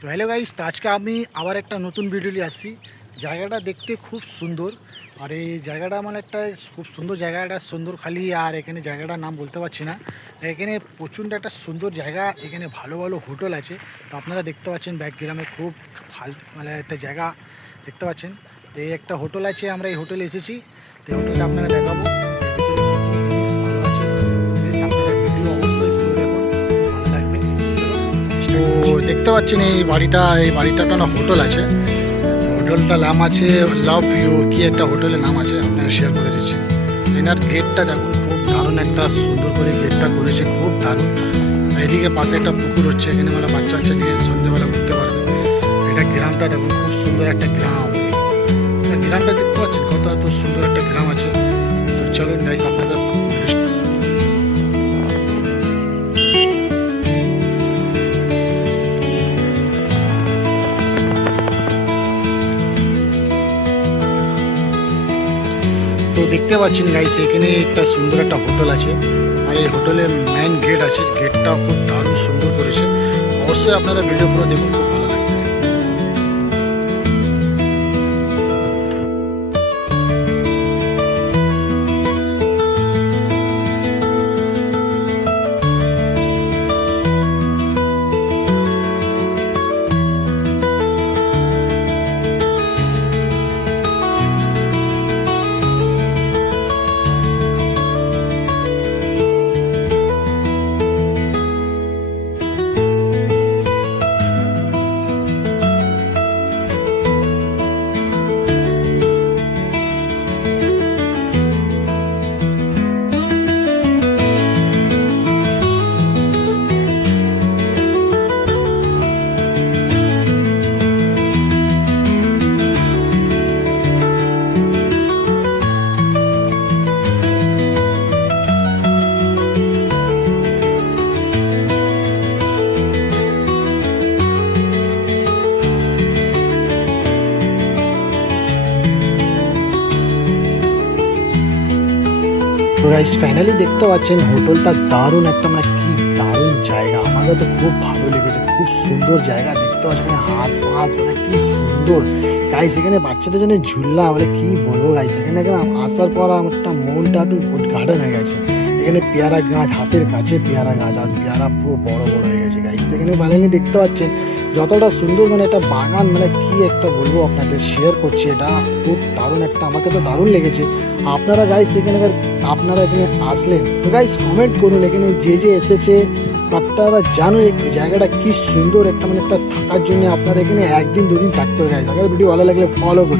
তো hello guys, তো আজকে আমি আবার একটা নতুন ভিডিও নিয়ে আসছি। জায়গাটা দেখতে খুব সুন্দর, আর এই জায়গাটা মানে একটা খুব সুন্দর জায়গাটা, সুন্দর খালি। আর এখানে জায়গাটার নাম বলতে পারছি না। এখানে প্রচণ্ড একটা সুন্দর জায়গা, এখানে ভালো ভালো হোটেল আছে। তো আপনারা দেখতে পাচ্ছেন ব্যাকগ্রাউন্ডে খুব ভালো মানে একটা জায়গা দেখতে পাচ্ছেন। তো এই একটা হোটেল আছে, আমরা এই হোটেলে এসেছি। তো এই হোটেলটা আপনারা দেখাবো দেখতে পাচ্ছেন। এই বাড়িটা একটা হোটেল আছে। হোটেলটার নাম আছে লাভ ইউ, কি একটা হোটেলের নাম আছে, আপনারা শেয়ার করে দিচ্ছি। এনার গেটটা দেখুন, খুব দারুণ একটা সুন্দর করে গেটটা করেছে, খুব দারুণ। এদিকে পাশে একটা পুকুর হচ্ছে, এখানে মানে বাচ্চা বাচ্চা নিয়ে সন্ধ্যেবেলা ঘুরতে পারবে। এটা গ্রামটা দেখুন, খুব সুন্দর একটা গ্রাম। গ্রামটা দেখতে পাচ্ছেন কত এত সুন্দর একটা গ্রাম আছে। তো চলুন গাইস, আপনাদের তো দেখতে পাচ্ছেন গাইস, এখানে একটা সুন্দর একটা হোটেল আছে। আর এই হোটেলের মেইন গেট আছে, গেটটা খুব দারুণ সুন্দর করেছে। অবশ্যই আপনারা ভিডিও পুরো দেখুন, খুব ভালো লাগবে। তো গাইস, ফাইনালি দেখতে পাচ্ছেন হোটেলটা দারুণ একটা, মানে কি দারুণ জায়গা। আমাকে তো খুব ভালো লেগেছে, খুব সুন্দর জায়গা দেখতে পাচ্ছেন। এখানে হাঁস ফাঁস মানে কি সুন্দর গাইস। এখানে বাচ্চাদের জন্য ঝুলনা মানে কি বলবো গাইস। এখানে আসার পর একটা মনটা একটু গার্ডেন হয়ে গেছে। এখানে পেয়ারা গাছ, হাতের কাছে পেয়ারা গাছ, আর পেয়ারা পুরো বড় বড় হয়ে গেছে গাইস। তো এখানে ফাইনালি দেখতে পাচ্ছেন যতটা সুন্দর, মানে একটা বাগান, মানে কি একটা বলবো আপনাদের, শেয়ার করছি। এটা খুব দারুণ একটা, আমাকে তো দারুণ লেগেছে। আপনারা গাইস এখানে আপনারা এখানে আসলেন তো গাইস কমেন্ট করুন, এখানে যে যে এসেছে আপনারা জানো এই জায়গাটা কি সুন্দর একটা, মানে একটা থাকার জন্য আপনারা এখানে একদিন দুদিন থাকতে হবে গাইস। আগে ভিডিও ভালো লাগলে ফলো করে